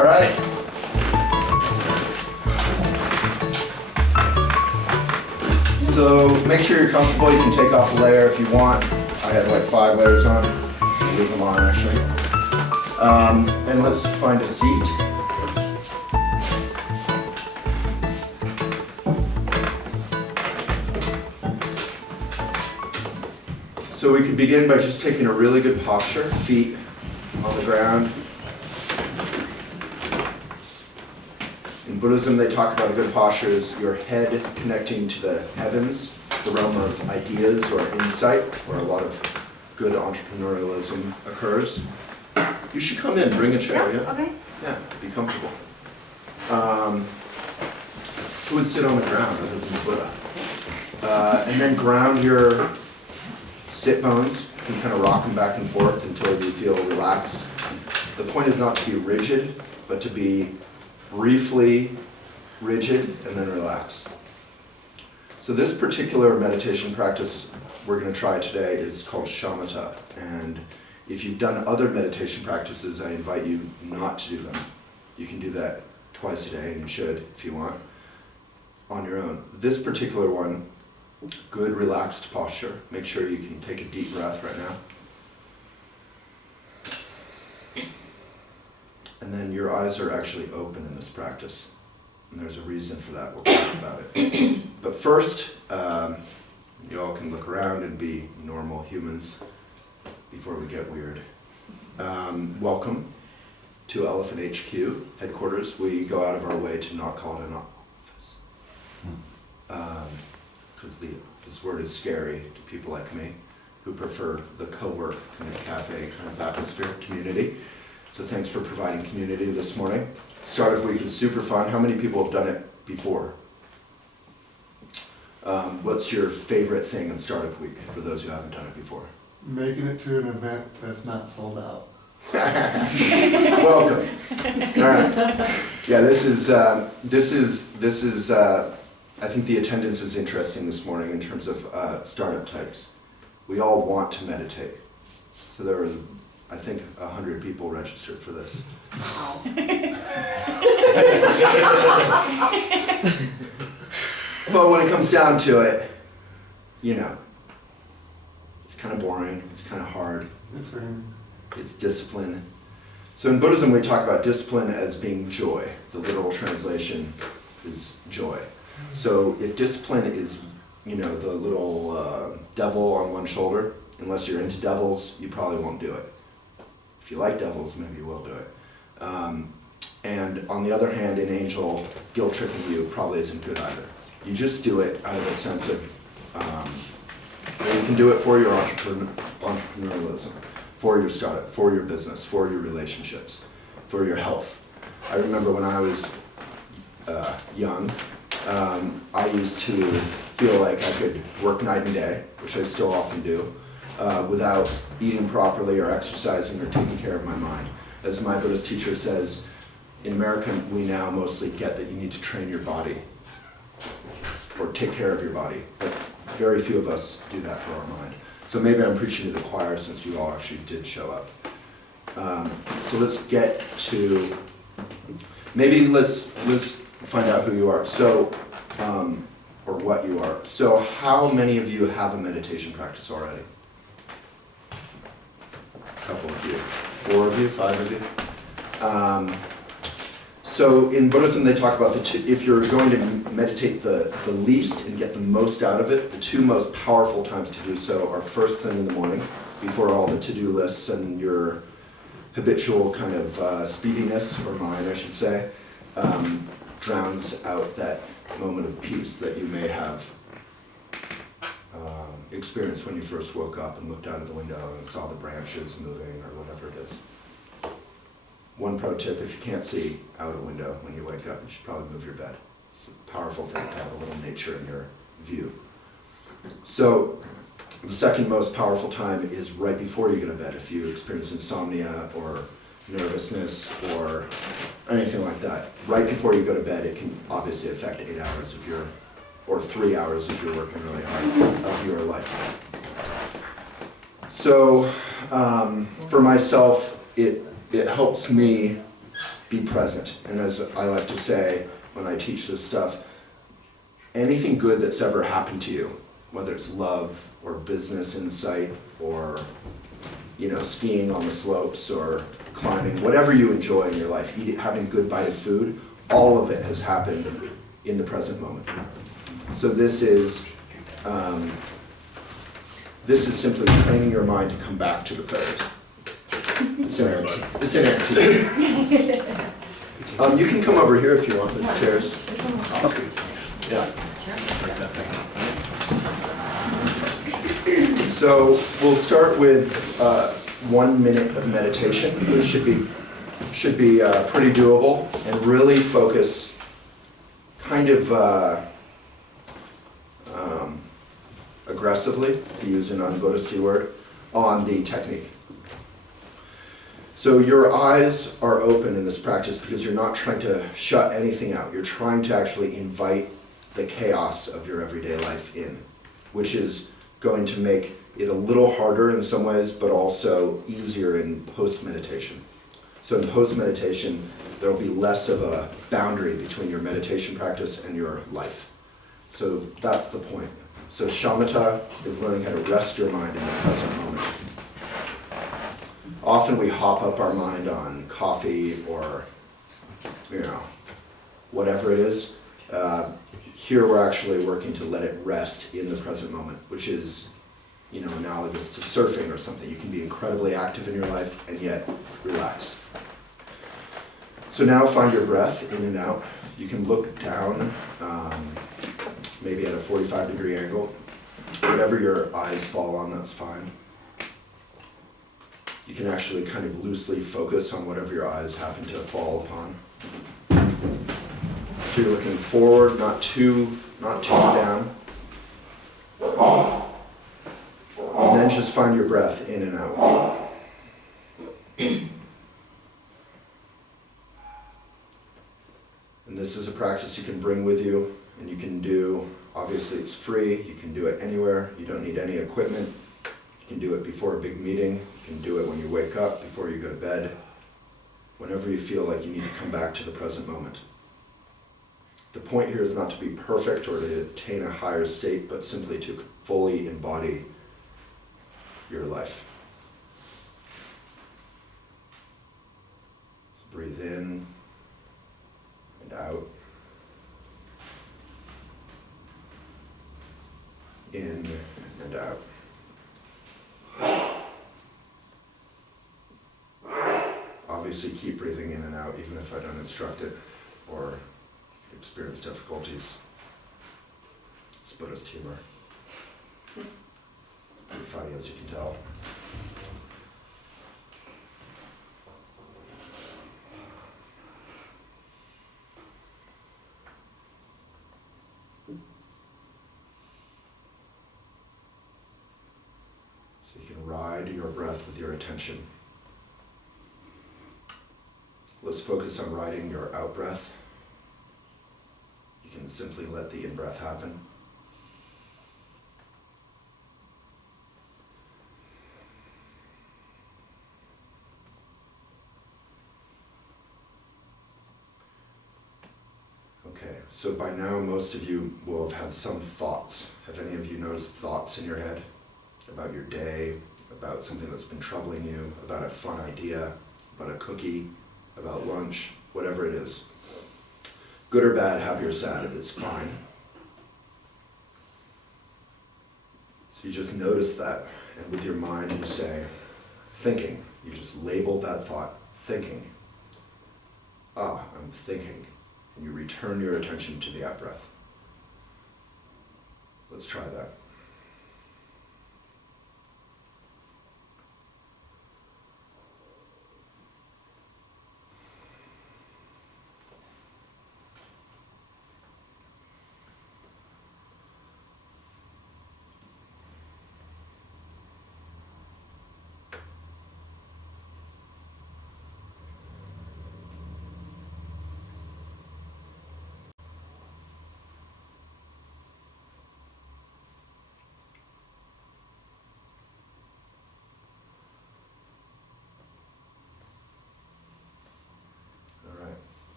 All right. So make sure you're comfortable. You can take off a layer if you want. I had like 5 layers on. I'll leave them on actually. And let's find a seat. So we could begin by just taking a really good posture, feet on the ground. In Buddhism, they talk about a good posture as your head connecting to the heavens, the realm of ideas or insight, where a lot of good entrepreneurialism occurs. You should come in, bring a chair, yeah? Okay. Yeah, be comfortable. Who would sit on the ground other than Buddha? And then ground your sit bones. You can kind of rock them back and forth until you feel relaxed. The point is not to be rigid, but to be briefly rigid and then relax. So this particular meditation practice we're going to try today is called Shamata. And if you've done other meditation practices, I invite you not to do them. You can do that twice a day, and you should if you want, on your own. This particular one, good relaxed posture. Make sure you can take a deep breath right now. And then your eyes are actually open in this practice. And there's a reason for that. We'll talk about it. But first, you all can look around and be normal humans before we get weird. Welcome to Elephant HQ headquarters. We go out of our way to not call it an office. Because this word is scary to people like me who prefer the co-work kind of cafe kind of atmosphere, community. So thanks for providing community this morning. Startup Week is super fun. How many people have done it before? What's your favorite thing in Startup Week for those who haven't done it before? Making it to an event that's not sold out. Welcome. All right. Yeah, this is. I think the attendance is interesting this morning in terms of startup types. We all want to meditate. So there was, I think, 100 people registered for this. Wow. But when it comes down to it, you know, it's kind of boring, it's kind of hard, it's discipline. So in Buddhism we talk about discipline as being joy. The literal translation is joy. So if discipline is, you know, the little devil on one shoulder, unless you're into devils, you probably won't do it. If you like devils, maybe you will do it. And on the other hand, an angel guilt-tripping you probably isn't good either. You just do it out of a sense of, you can do it for your entrepreneurialism, for your startup, for your business, for your relationships, for your health. I remember when I was young, I used to feel like I could work night and day, which I still often do, without eating properly or exercising or taking care of my mind. As my Buddhist teacher says, in America we now mostly get that you need to train your body or take care of your body, but very few of us do that for our mind. So maybe I'm preaching to the choir since you all actually did show up. So let's get to, maybe let's find out who you are. So, or what you are. So how many of you have a meditation practice already? A couple of you. 4 of you? 5 of you? So in Buddhism they talk about if you're going to meditate the least and get the most out of it, the 2 most powerful times to do so are first thing in the morning, before all the to-do lists and your habitual kind of speediness, or mind I should say, drowns out that moment of peace that you may have experienced when you first woke up and looked out of the window and saw the branches moving or whatever it is. One pro tip, if you can't see out a window when you wake up, you should probably move your bed. It's a powerful thing to have a little nature in your view. So the second most powerful time is right before you go to bed. If you experience insomnia or nervousness or anything like that, right before you go to bed, it can obviously affect 8 hours of your, or 3 hours if you're working really hard, of your life. So for myself, it helps me be present. And as I like to say when I teach this stuff, anything good that's ever happened to you, whether it's love or business insight or skiing on the slopes or climbing, whatever you enjoy in your life, having good bite of food, all of it has happened in the present moment. So this is simply training your mind to come back to the present. It's an antique. You can come over here if you want, with the chairs. Yeah. So we'll start with 1 minute of meditation, which should be pretty doable, and really focus kind of aggressively, to use a non-Buddhist word, on the technique. So your eyes are open in this practice because you're not trying to shut anything out. You're trying to actually invite the chaos of your everyday life in, which is going to make it a little harder in some ways, but also easier in post-meditation. So in post-meditation, there will be less of a boundary between your meditation practice and your life. So that's the point. So Shamata is learning how to rest your mind in the present moment. Often we hop up our mind on coffee or, whatever it is. Here we're actually working to let it rest in the present moment, which is, analogous to surfing or something. You can be incredibly active in your life and yet relaxed. So now find your breath in and out. You can look down, maybe at a 45-degree angle. Whatever your eyes fall on, that's fine. You can actually kind of loosely focus on whatever your eyes happen to fall upon. So you're looking forward, not too down. And then just find your breath in and out. And this is a practice you can bring with you, and you can do, obviously it's free, you can do it anywhere, you don't need any equipment. You can do it before a big meeting, you can do it when you wake up, before you go to bed, whenever you feel like you need to come back to the present moment. The point here is not to be perfect or to attain a higher state, but simply to fully embody your life. So breathe in and out. In and out. Obviously keep breathing in and out even if I don't instruct it or experience difficulties. It's Buddhist humor. It's pretty funny, as you can tell. So you can ride your breath with your attention. Let's focus on riding your out breath. You can simply let the in-breath happen. Okay, so by now most of you will have had some thoughts. Have any of you noticed thoughts in your head about your day, about something that's been troubling you, about a fun idea, about a cookie, about lunch, whatever it is? Good or bad, happy or sad, it's fine. So you just notice that, and with your mind you say, thinking. You just label that thought, thinking. Ah, I'm thinking. And you return your attention to the out-breath. Let's try that.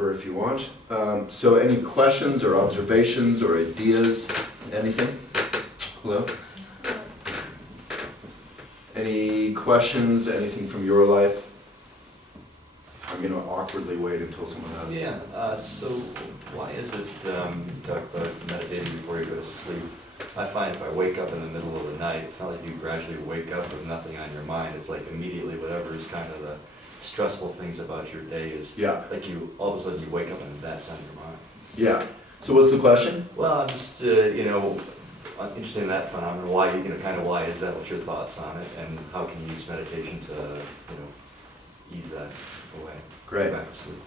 over if you want. So any questions or observations or ideas? Anything? Hello? Any questions, anything from your life? I'm going to awkwardly wait until someone asks. Yeah, so why is it, you talk about meditating before you go to sleep? I find if I wake up in the middle of the night, it's not like you gradually wake up with nothing on your mind. It's like immediately whatever is kind of the stressful things about your day is, like you, all of a sudden you wake up and that's on your mind. Yeah. So what's the question? Well, I'm just, I'm interested in that phenomenon. Why, kind of why is that? What's your thoughts on it? And how can you use meditation to, ease that away? Great. Go back to sleep.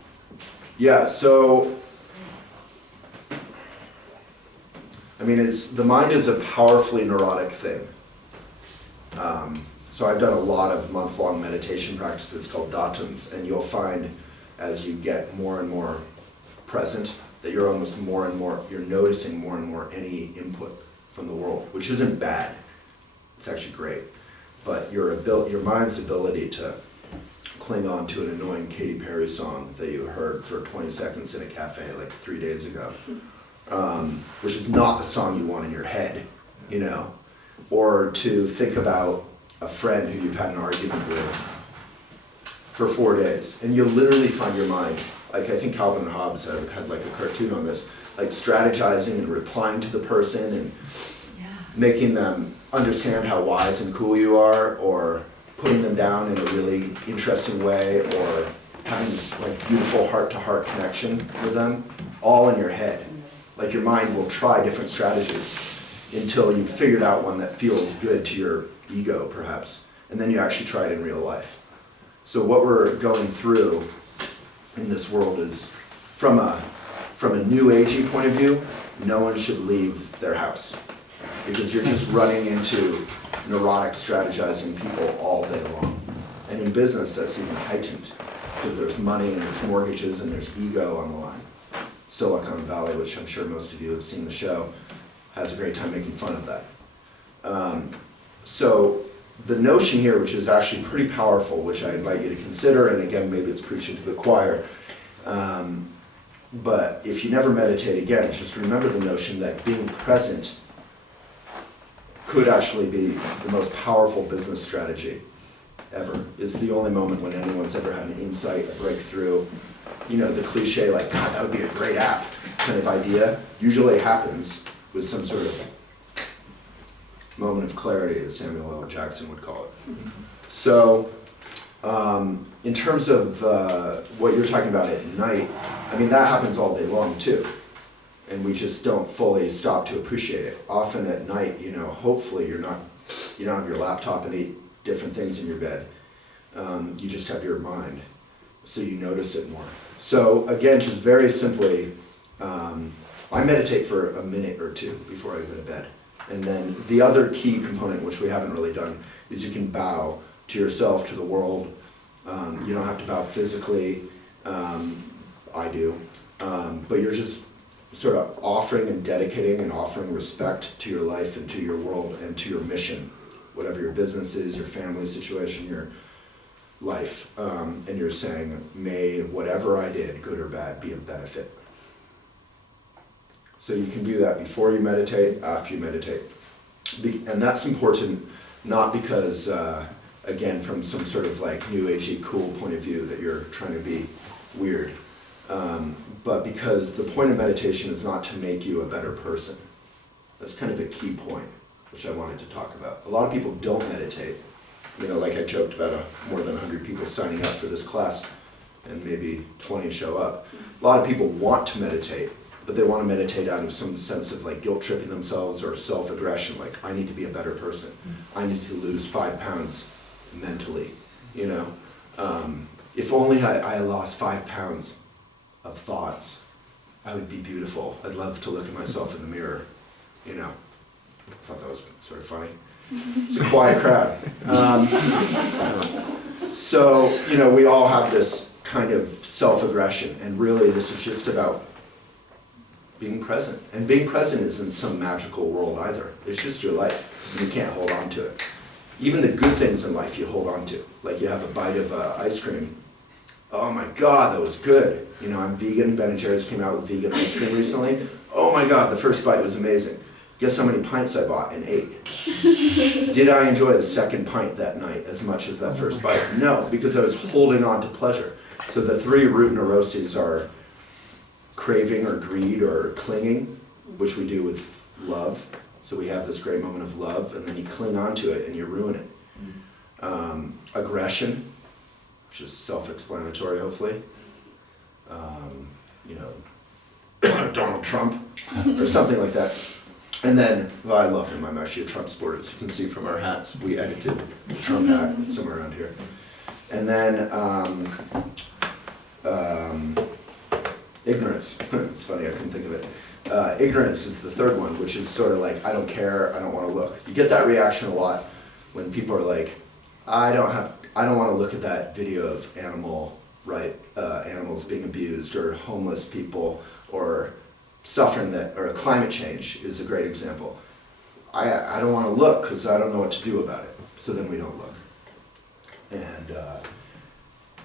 Yeah, so, I mean, the mind is a powerfully neurotic thing. So I've done a lot of month-long meditation practices called dattans, and you'll find as you get more and more present that you're almost more and more, you're noticing more and more any input from the world, which isn't bad. It's actually great. But your mind's ability to cling on to an annoying Katy Perry song that you heard for 20 seconds in a cafe like 3 days ago, which is not the song you want in your head, or to think about a friend who you've had an argument with for 4 days, and you'll literally find your mind, like I think Calvin and Hobbes had like a cartoon on this, like strategizing and replying to the person and making them understand how wise and cool you are, or putting them down in a really interesting way, or having this like beautiful heart-to-heart connection with them, all in your head. Like your mind will try different strategies until you've figured out one that feels good to your ego, perhaps, and then you actually try it in real life. So what we're going through in this world is, from a new agey point of view, no one should leave their house, because you're just running into neurotic strategizing people all day long. And in business, that's even heightened, because there's money and there's mortgages and there's ego on the line. Silicon Valley, which I'm sure most of you have seen the show, has a great time making fun of that. So the notion here, which is actually pretty powerful, which I invite you to consider, and again, maybe it's preaching to the choir, but if you never meditate again, just remember the notion that being present could actually be the most powerful business strategy ever. It's the only moment when anyone's ever had an insight, a breakthrough, the cliche like, God, that would be a great app kind of idea, usually happens with some sort of moment of clarity, as Samuel L. Jackson would call it. So, in terms of what you're talking about at night, I mean, that happens all day long too. And we just don't fully stop to appreciate it. Often at night, hopefully you don't have your laptop and 8 different things in your bed. You just have your mind, so you notice it more. So again, just very simply, I meditate for a minute or two before I go to bed. And then the other key component, which we haven't really done, is you can bow to yourself, to the world. You don't have to bow physically, I do, but you're just sort of offering and dedicating and offering respect to your life and to your world and to your mission, whatever your business is, your family situation, your life. And you're saying, may whatever I did, good or bad, be of benefit. So you can do that before you meditate, after you meditate. And that's important, not because, again, from some sort of like new agey cool point of view that you're trying to be weird, but because the point of meditation is not to make you a better person. That's kind of a key point, which I wanted to talk about. A lot of people don't meditate. Like I joked about more than 100 people signing up for this class, and maybe 20 show up. A lot of people want to meditate, but they want to meditate out of some sense of like guilt tripping themselves or self-aggression, like I need to be a better person. I need to lose 5 pounds mentally, If only I lost 5 pounds of thoughts, I would be beautiful. I'd love to look at myself in the mirror, I thought that was sort of funny. It's a quiet crowd. So, we all have this kind of self-aggression, and really this is just about being present. And being present isn't some magical world either. It's just your life. You can't hold on to it. Even the good things in life you hold on to. Like you have a bite of ice cream, oh my God, that was good. You know, I'm vegan. Ben & Jerry's came out with vegan ice cream recently. Oh my God, the first bite was amazing. Guess how many pints I bought and ate? Did I enjoy the second pint that night as much as that first bite? No, because I was holding on to pleasure. So the 3 root neuroses are craving or greed or clinging, which we do with love. So we have this great moment of love, and then you cling on to it and you ruin it. Aggression, which is self-explanatory, hopefully. You know, Donald Trump, or something like that. And then, well, I love him. I'm actually a Trump supporter, as you can see from our hats. We edited the Trump hat somewhere around here. And then, ignorance. It's funny, I couldn't think of it. Ignorance is the third one, which is sort of like, I don't care, I don't want to look. You get that reaction a lot when people are like, I don't want to look at that video of animals being abused, or homeless people, or suffering or climate change is a great example. I don't want to look because I don't know what to do about it. So then we don't look. And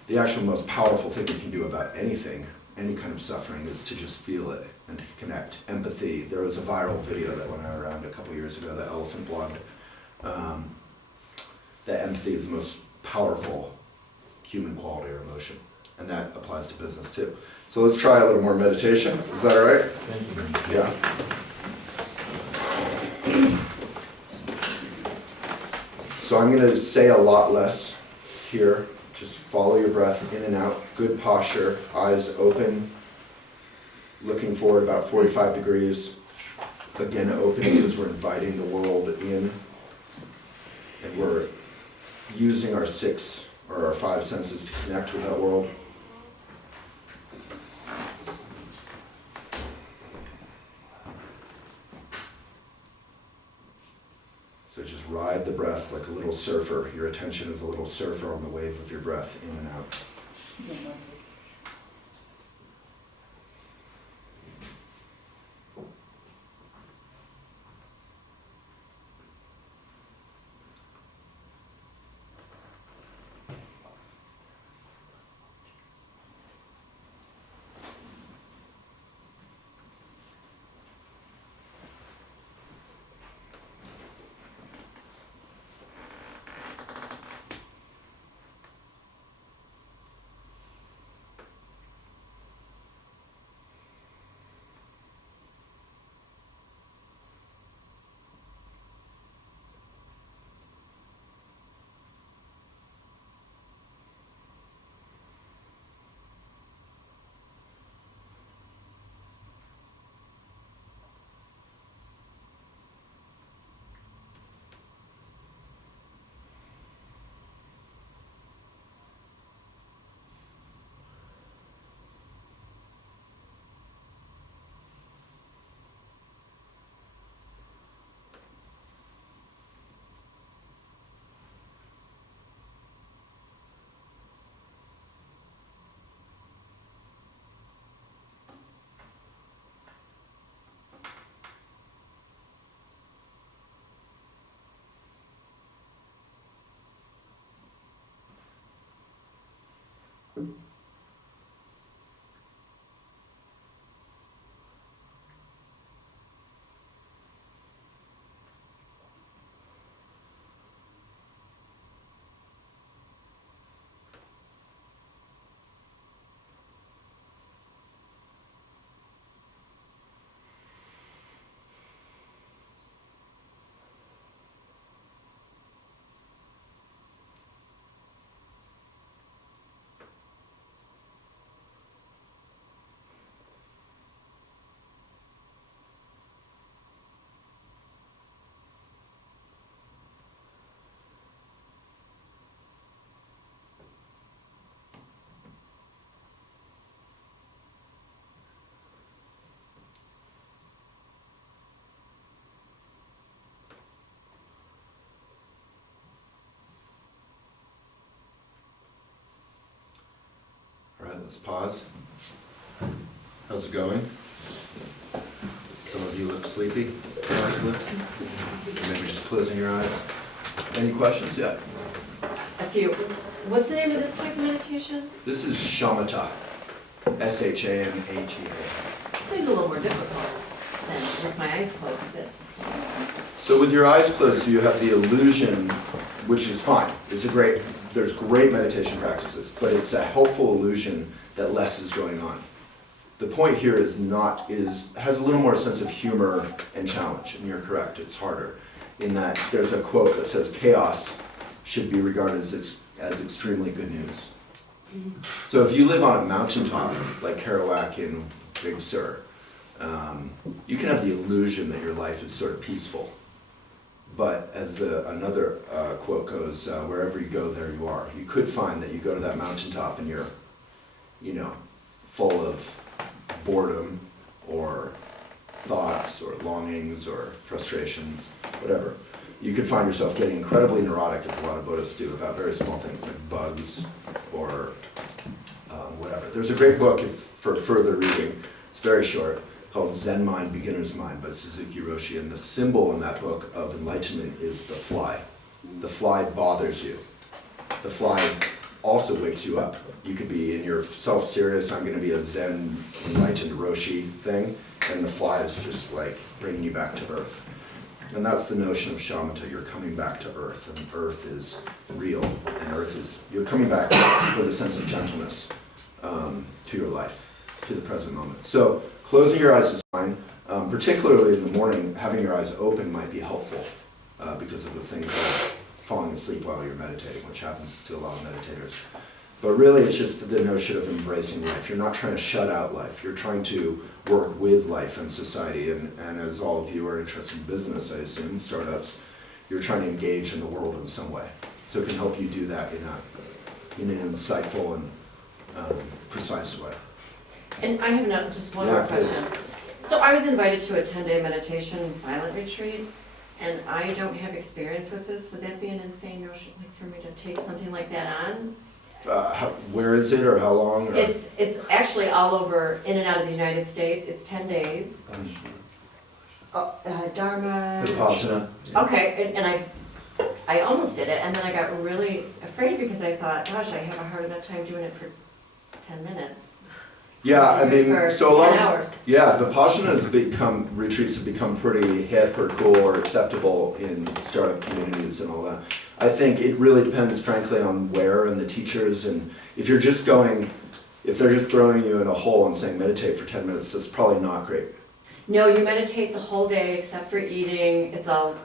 the actual most powerful thing we can do about anything, any kind of suffering, is to just feel it and to connect. Empathy. There was a viral video that went around a couple years ago, the elephant blonde. That empathy is the most powerful human quality or emotion. And that applies to business too. So let's try a little more meditation. Is that all right? Thank you. Yeah. So I'm going to say a lot less here. Just follow your breath in and out. Good posture. Eyes open. Looking forward about 45 degrees. Again, opening because we're inviting the world in. And we're using our 6 or our 5 senses to connect with that world. So just ride the breath like a little surfer. Your attention is a little surfer on the wave of your breath in and out. Let's pause. How's it going? Some of you look sleepy, possibly. Maybe just closing your eyes. Any questions? Yeah. I few. What's the name of this type of meditation? This is Shamata, Shamata. Seems a little more difficult than with my eyes closed, is it? So with your eyes closed, you have the illusion, which is fine. There's great meditation practices, but it's a helpful illusion that less is going on. The point here has a little more sense of humor and challenge, and you're correct, it's harder. In that there's a quote that says chaos should be regarded as extremely good news. So if you live on a mountaintop like Kerouac in Big Sur, you can have the illusion that your life is sort of peaceful. But as another quote goes, wherever you go, there you are. You could find that you go to that mountaintop and you're, full of boredom or thoughts or longings or frustrations, whatever. You could find yourself getting incredibly neurotic, as a lot of Buddhists do, about very small things like bugs or whatever. There's a great book for further reading. It's very short, called Zen Mind, Beginner's Mind by Suzuki Roshi, and the symbol in that book of enlightenment is the fly. The fly bothers you. The fly also wakes you up. You could be in your self-serious, I'm going to be a Zen enlightened Roshi thing, and the fly is just like bringing you back to earth. And that's the notion of shamatha. You're coming back to earth, and earth is real, and you're coming back with a sense of gentleness to your life, to the present moment. So closing your eyes is fine. Particularly in the morning, having your eyes open might be helpful because of the thing called falling asleep while you're meditating, which happens to a lot of meditators. But really it's just the notion of embracing life. You're not trying to shut out life. You're trying to work with life and society. And as all of you are interested in business, I assume, startups, you're trying to engage in the world in some way. So it can help you do that in an insightful and precise way. And I have just one more question. So I was invited to a 10-day meditation silent retreat, and I don't have experience with this. Would that be an insane notion, like for me to take something like that on? Where is it, or how long? Or? It's actually all over, in and out of the United States. It's 10 days. Dharma. Vipassana. Okay, and I almost did it, and then I got really afraid because I thought, gosh, I have a hard enough time doing it for 10 minutes. Yeah, I mean, for so a lot 10 hours. Yeah, Vipassana retreats have become pretty hip or cool or acceptable in startup communities and all that. I think it really depends, frankly, on where and the teachers, and if they're just throwing you in a hole and saying meditate for 10 minutes, that's probably not great. No, you meditate the whole day except for eating. It's all,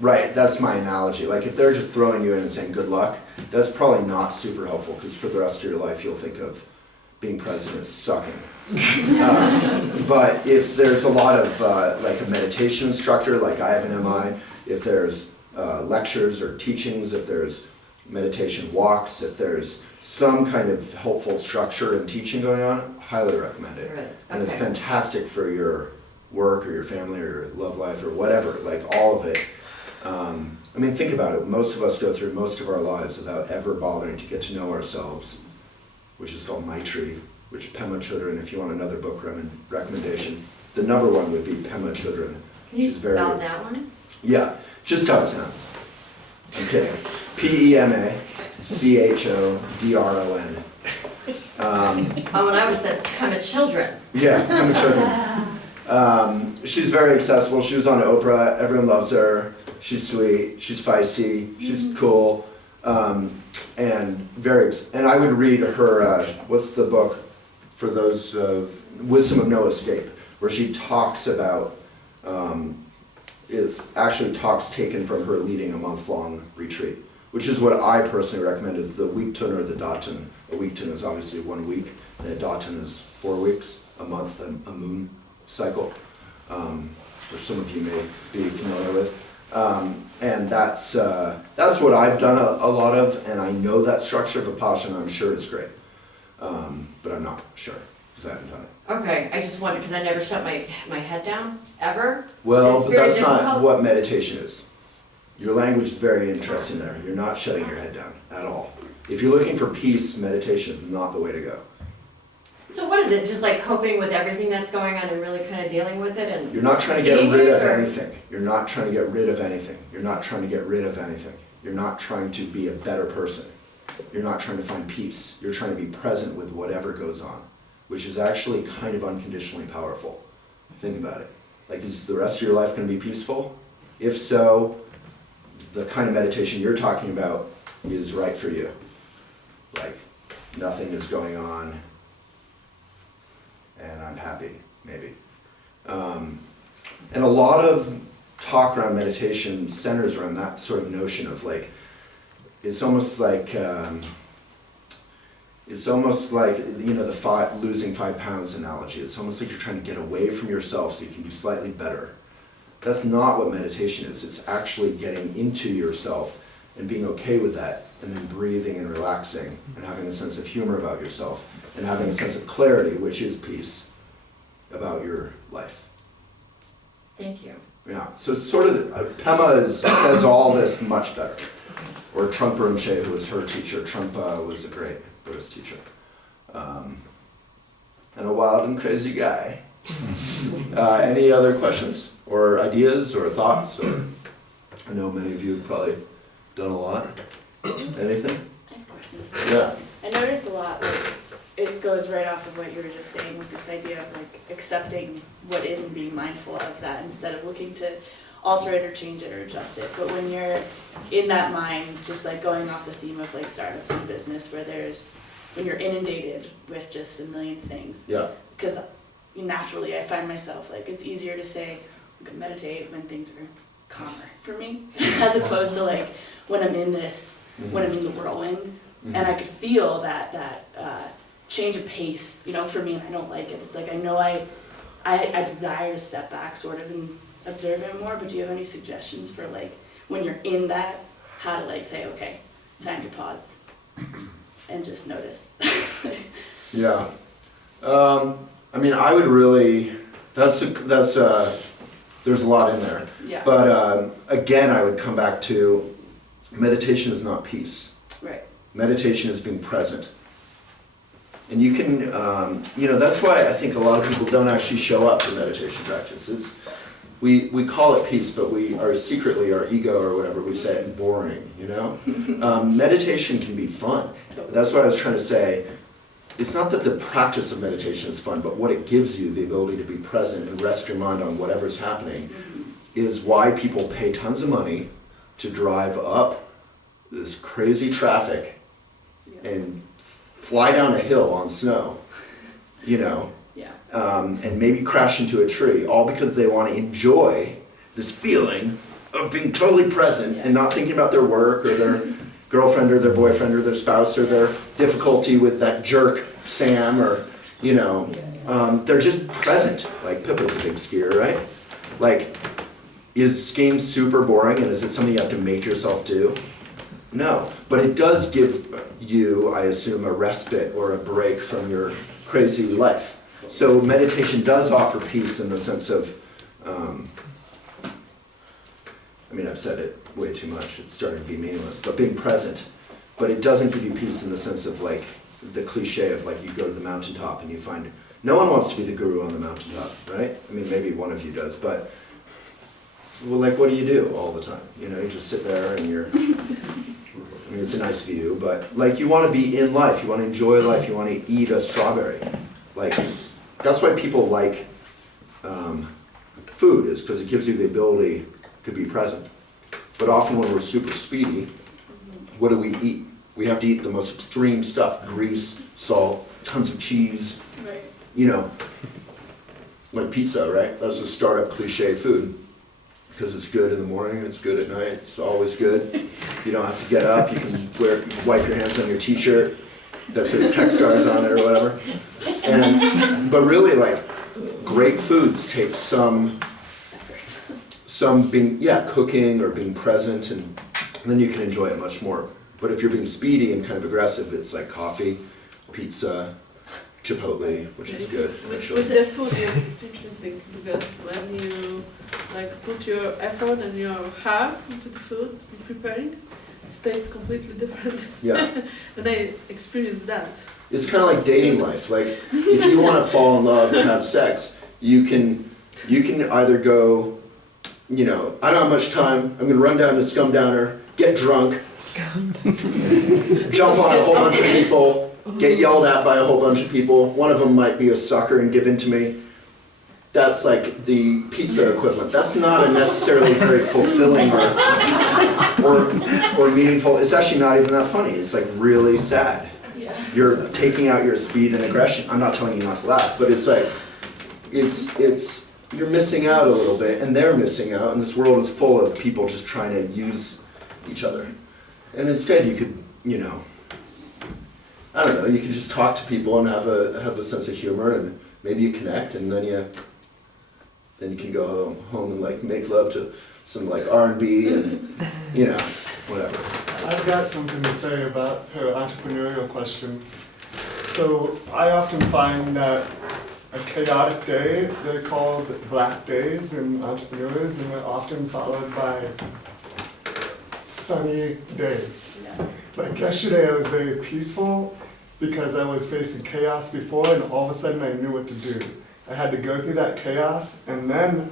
Right, that's my analogy. Like if they're just throwing you in and saying good luck, that's probably not super helpful, because for the rest of your life you'll think of being present as sucking. But if there's a lot of like a meditation instructor, like I have an MI, if there's lectures or teachings, if there's meditation walks, if there's some kind of helpful structure and teaching going on, highly recommend it. There is. And it's Okay. fantastic for your work or your family or your love life or whatever, like all of it. I mean, think about it. Most of us go through most of our lives without ever bothering to get to know ourselves, which is called Maitri, which Pema Chodron, if you want another book recommendation, the number one would be Pema Chodron. Can you She's very, spell that one? yeah, just how it sounds. I'm kidding. Pemachodron. Oh, and I would have said, come at children. Yeah, Pema Chodron. She's very accessible. She was on Oprah. Everyone loves her. She's sweet. She's feisty. She's cool. And I would read her, what's the book for those of Wisdom of No Escape, where she talks about, is actually talks taken from her leading a month-long retreat, which is what I personally recommend is the Weekton or the Daten. A Weekton is obviously 1 week, and a Daten is 4 weeks, a month, and a moon cycle, which some of you may be familiar with. And that's what I've done a lot of, and I know that structure of Vipassana. I'm sure it's great, but I'm not sure because I haven't done it. Okay, I just wondered, because I never shut my head down, ever. Well, It's but very that's not difficult. what meditation is. Your language is very interesting there. You're not shutting your head down at all. If you're looking for peace, meditation is not the way to go. So what is it, just like coping with everything that's going on and really kind of dealing with it and You're not trying to get seeing rid it, of or- anything. You're not trying to get rid of anything. You're not trying to get rid of anything. You're not trying to be a better person. You're not trying to find peace. You're trying to be present with whatever goes on, which is actually kind of unconditionally powerful. Think about it. Like, is the rest of your life going to be peaceful? If so, the kind of meditation you're talking about is right for you. Like, nothing is going on, and I'm happy, maybe. And a lot of talk around meditation centers around that sort of notion of like, it's almost like you know, the losing 5 pounds analogy. It's almost like you're trying to get away from yourself so you can do slightly better. That's not what meditation is. It's actually getting into yourself and being okay with that, and then breathing and relaxing and having a sense of humor about yourself and having a sense of clarity, which is peace, about your life. Thank you. Yeah, so it's sort of, Pema says all this much better. Or Trungpa Rinpoche, who was her teacher. Trungpa was a great Buddhist teacher. And a wild and crazy guy. Any other questions or ideas or thoughts? Or I know many of you have probably done a lot. Anything? I have a question. Yeah. I noticed a lot, like, it goes right off of what you were just saying with this idea of like accepting what is and being mindful of that instead of looking to alter it or change it or adjust it. But when you're in that mind, just like going off the theme of like startups and business where when you're inundated with just a million things. Yeah. Because naturally I find myself like it's easier to say I'm gonna meditate when things are calmer for me as opposed to like when I'm in this, when I'm in the whirlwind. And I could feel that change of pace, you know, for me, and I don't like it. It's like I know I desire to step back sort of and observe it more, but do you have any suggestions for like when you're in that, how to like say, okay, time to pause and just notice? Yeah. I mean, I would really, there's a lot in there. Yeah. But again, I would come back to meditation is not peace. Right. Meditation is being present. And you can, you know, that's why I think a lot of people don't actually show up for meditation practice. We call it peace, but we are secretly, our ego or whatever, we say it boring, you know? Meditation can be fun. That's what I was trying to say. It's not that the practice of meditation is fun, but what it gives you, the ability to be present and rest your mind on whatever's happening, is why people pay tons of money to drive up this crazy traffic and fly down a hill on snow, you know, and maybe crash into a tree, all because they want to enjoy this feeling of being totally present and not thinking about their work or their girlfriend or their boyfriend or their spouse or their difficulty with that jerk Sam or, you know, they're just present. Like Pippa's a big skier, right? Like, is skiing super boring and is it something you have to make yourself do? No, but it does give you, I assume, a respite or a break from your crazy life. So meditation does offer peace in the sense of, I mean, I've said it way too much, it's starting to be meaningless, but being present. But it doesn't give you peace in the sense of like, the cliche of like you go to the mountaintop and you find, no one wants to be the guru on the mountaintop, right? I mean, maybe one of you does, but, well, like what do you do all the time? You know, you just sit there and you're, I mean, it's a nice view, but like you want to be in life, you want to enjoy life, you want to eat a strawberry. Like, that's why people like food, is because it gives you the ability to be present. But often when we're super speedy, what do we eat? We have to eat the most extreme stuff, grease, salt, tons of cheese, you know, like pizza, right? That's the startup cliche food. Because it's good in the morning, it's good at night, it's always good. You don't have to get up, you can wipe your hands on your t-shirt that says Techstars on it or whatever. But really, like, great foods take some being, cooking or being present, and then you can enjoy it much more. But if you're being speedy and kind of aggressive, it's like coffee, pizza, Chipotle, which is good. With the food, yes, it's interesting because when you like put your effort and your heart into the food you're preparing, state's completely different. Yeah. And I experienced that. It's kind of like dating life. Like, if you want to fall in love and have sex, you can either go, you know, I don't have much time, I'm going to run down to Scum Downer, get drunk, jump on a whole bunch of people, get yelled at by a whole bunch of people. One of them might be a sucker and give in to me. That's like the pizza equivalent. That's not a necessarily very fulfilling or meaningful. It's actually not even that funny. It's like really sad. You're taking out your speed and aggression. I'm not telling you not to laugh, but it's like, it's you're missing out a little bit, and they're missing out, and this world is full of people just trying to use each other. And instead you could, you know, I don't know, you could just talk to people and have a sense of humor, and maybe you connect, and then you can go home and like make love to some like R&B and, you know, whatever. I've got something to say about her entrepreneurial question. So I often find that a chaotic day, they're called black days in entrepreneurs, and they're often followed by sunny days. Like yesterday I was very peaceful because I was facing chaos before, and all of a sudden I knew what to do. I had to go through that chaos, and then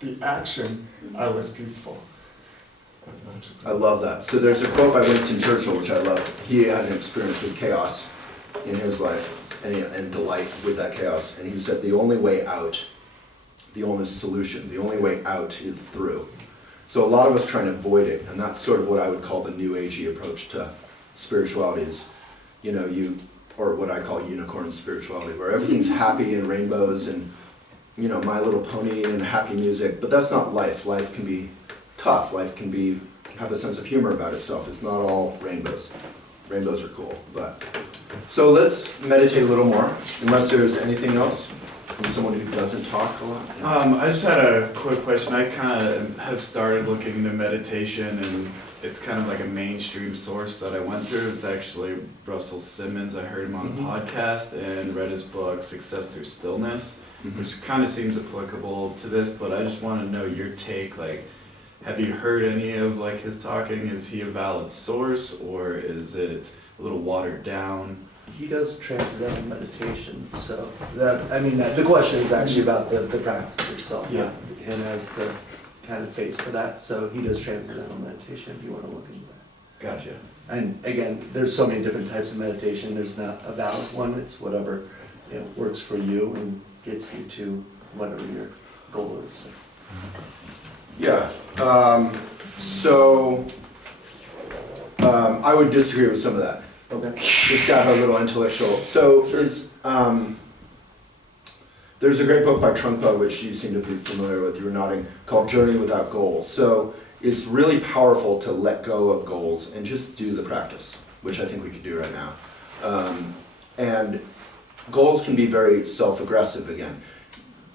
the action, I was peaceful. As an entrepreneur. I love that. So there's a quote by Winston Churchill, which I love. He had an experience with chaos in his life and delight with that chaos. And he said, the only way out, the only solution, the only way out is through. So a lot of us trying to avoid it, and that's sort of what I would call the new agey approach to spirituality is, you know, or what I call unicorn spirituality, where everything's happy and rainbows and, you know, My Little Pony and happy music, but that's not life. Life can be tough. Life can have a sense of humor about itself. It's not all rainbows. Rainbows are cool, but. So let's meditate a little more, unless there's anything else from someone who doesn't talk a lot. I just had a quick question. I kind of have started looking into meditation, and it's kind of like a mainstream source that I went through. It's actually Russell Simmons. I heard him on a podcast and read his book, Success Through Stillness, which kind of seems applicable to this, but I just want to know your take. Like, have you heard any of like his talking? Is he a valid source, or is it a little watered down? He does transcendental meditation, so the question is actually about the practice itself, Yeah. him as the kind of face for that. So he does transcendental meditation if you want to look into that. Gotcha. And again, there's so many different types of meditation. There's not a valid one. It's whatever works for you and gets you to whatever your goal is. So. Yeah. I would disagree with some of that. Okay. Just to have a little intellectual. So there's a great book by Trungpa, which you seem to be familiar with, you were nodding, called Journey Without Goals. So it's really powerful to let go of goals and just do the practice, which I think we could do right now. And goals can be very self-aggressive again.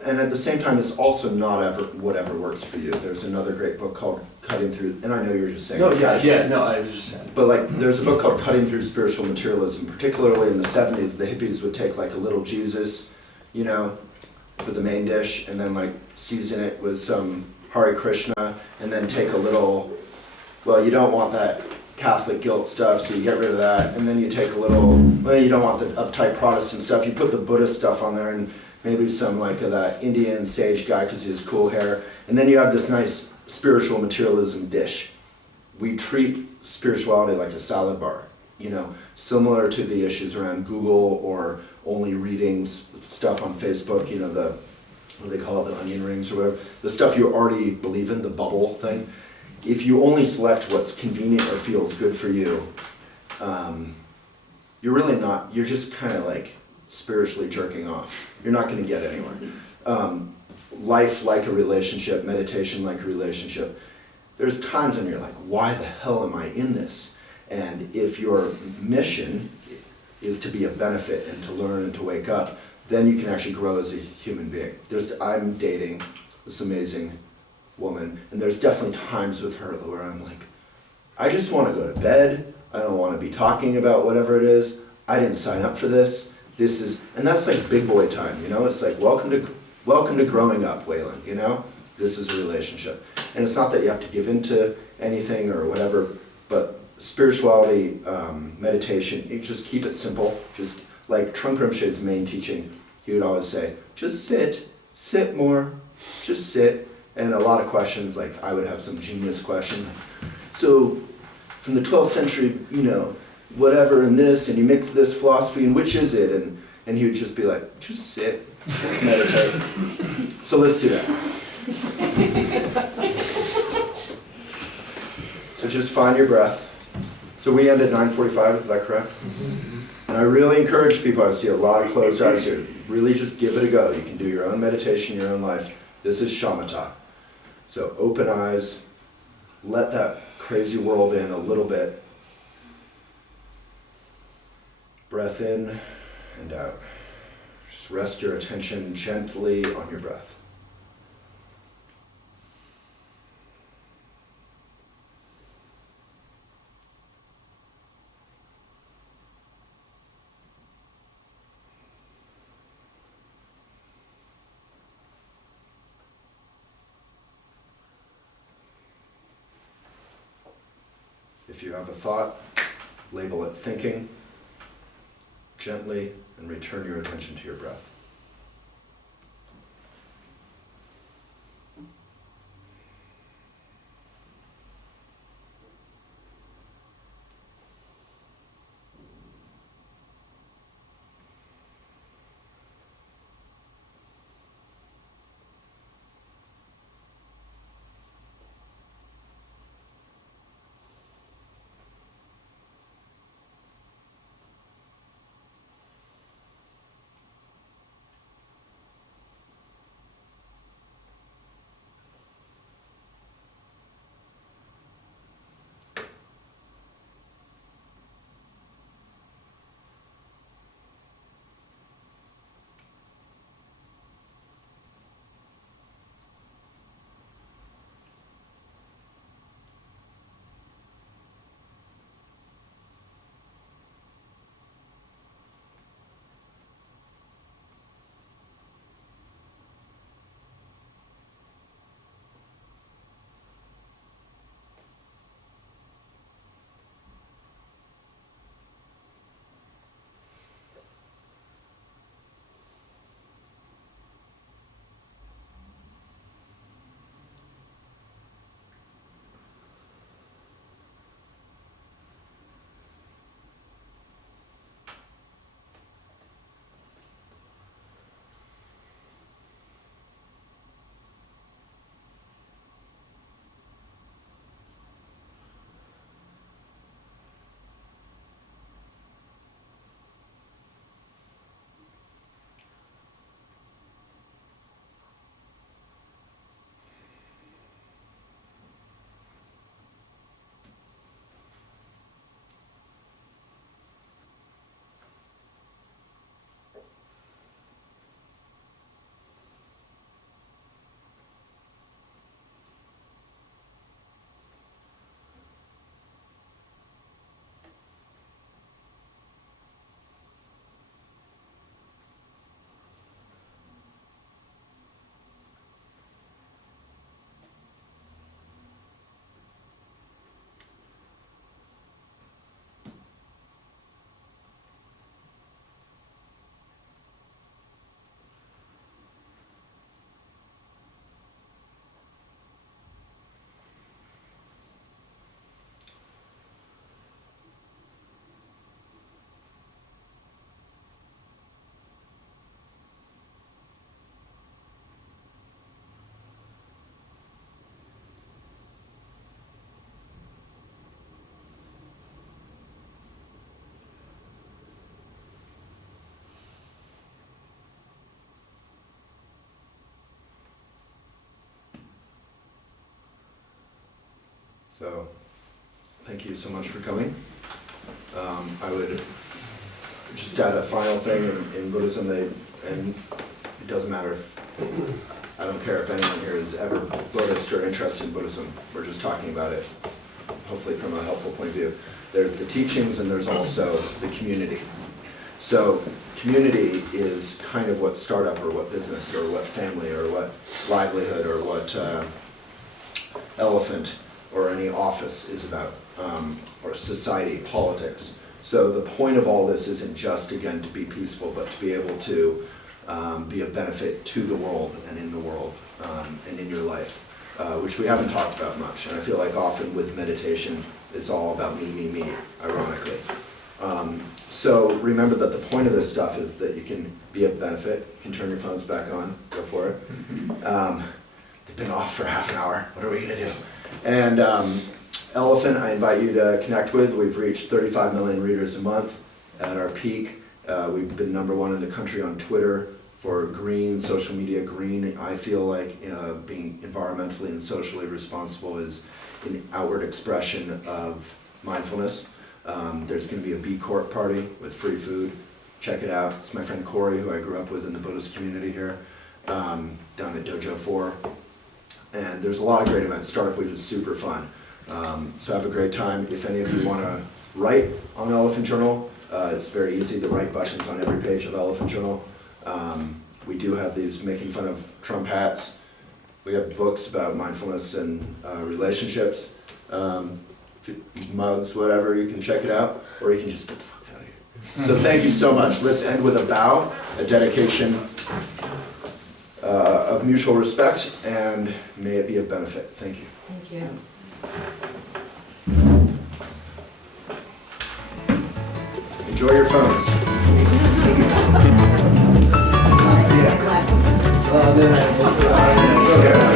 And at the same time, it's also not ever whatever works for you. There's another great book called Cutting Through, and I know you were just saying. I was just saying. But like, there's a book called Cutting Through Spiritual Materialism. Particularly in the 70s, the hippies would take like a little Jesus, you know, for the main dish, and then like season it with some Hare Krishna, and then take a little, well, you don't want that Catholic guilt stuff, so you get rid of that, and then you take a little, well, you don't want the uptight Protestant stuff, you put the Buddhist stuff on there, and maybe some like that Indian sage guy because he has cool hair, and then you have this nice spiritual materialism dish. We treat spirituality like a salad bar, you know, similar to the issues around Google or only reading stuff on Facebook, you know, what they call it, the onion rings or whatever, the stuff you already believe in, the bubble thing. If you only select what's convenient or feels good for you, you're really not, you're just kind of like spiritually jerking off. You're not going to get anywhere. Life like a relationship, meditation like a relationship. There's times when you're like, why the hell am I in this? And if your mission is to be a benefit and to learn and to wake up, then you can actually grow as a human being. I'm dating this amazing woman, and there's definitely times with her where I'm like, I just want to go to bed. I don't want to be talking about whatever it is. I didn't sign up for this. And that's like big boy time, you know? It's like, welcome to growing up, Waylon, you know? This is a relationship. And it's not that you have to give into anything or whatever, But spirituality, meditation, you just keep it simple. Just like Trungpa Rinpoche's main teaching, he would always say, just sit more, just sit. And a lot of questions, like I would have some genius question. So from the 12th century, whatever and this, and you mix this philosophy, and which is it? And he would just be like, just sit, just meditate. So let's do that. So just find your breath. So we end at 9:45, is that correct? And I really encourage people, I see a lot of closed eyes here, really just give it a go. You can do your own meditation, your own life. This is Shamata. So open eyes, let that crazy world in a little bit. Breath in and out. Just rest your attention gently on your breath. If you have a thought, label it thinking, gently, and return your attention to your breath. So, thank you so much for coming. I would just add a final thing in Buddhism, and it doesn't matter if, I don't care if anyone here is ever Buddhist or interested in Buddhism, we're just talking about it, hopefully from a helpful point of view. There's the teachings and there's also the community. So community is kind of what startup or what business or what family or what livelihood or what elephant or any office is about, or society, politics. So the point of all this isn't just, again, to be peaceful, but to be able to be of benefit to the world and in the world and in your life, which we haven't talked about much. And I feel like often with meditation, it's all about me, ironically. So remember that the point of this stuff is that you can be of benefit. You can turn your phones back on, go for it. They've been off for half an hour. What are we gonna do? And Elephant, I invite you to connect with. We've reached 35 million readers a month at our peak. We've been #1 in the country on Twitter for green, social media green. I feel like being environmentally and socially responsible is an outward expression of mindfulness. There's going to be a B Corp party with free food. Check it out. It's my friend Corey, who I grew up with in the Buddhist community here, down at Dojo 4. And there's a lot of great events. Startup Week is super fun. So have a great time. If any of you want to write on Elephant Journal, it's very easy. The write button's on every page of Elephant Journal. We do have these making fun of Trump hats. We have books about mindfulness and relationships. Mugs, whatever, you can check it out, or you can just get the fuck out of here. So thank you so much. Let's end with a bow, a dedication of mutual respect, and may it be of benefit. Thank you. Thank you. Enjoy your phones. Yeah. It's okay.